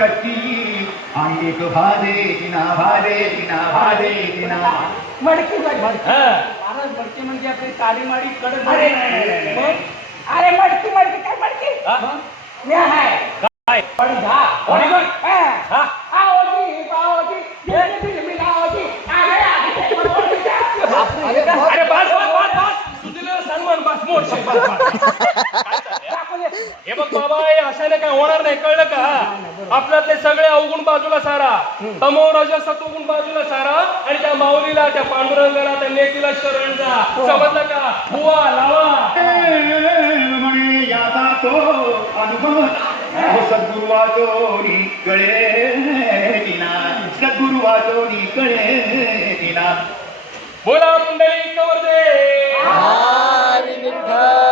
कच्ची आणि एक भादे दिना भादे दिना भादे दिना मडकी मडकी हा. महाराज मडकी म्हणजे आपली काळी माडी कडक अरे मग अरे मडकी मडकी काय मडकी हा? मी आहे काय पण जा कोणी कोण? हा आओजी पाओजी ये दिल मिलाओजी अरे बस बस बस बस तुझे सन्मान बस मोठ बस हे बघ बाबा हे अशाने काय होणार नाही कळलं का आपल्यातले सगळे अवगुण बाजूला सारा तमो रज सत्वगुण बाजूला सारा आणि त्या माऊलीला त्या पांडुरंगाला त्या नेतीला शरण जा समजलं का बुवा लावा म्हणे याचा तो अनुभव सद्गुरुवाचो कळे दिना सद्गुरुवाचो कळे दिना बोला पुंडलिक वर्धे हरी विठ्ठल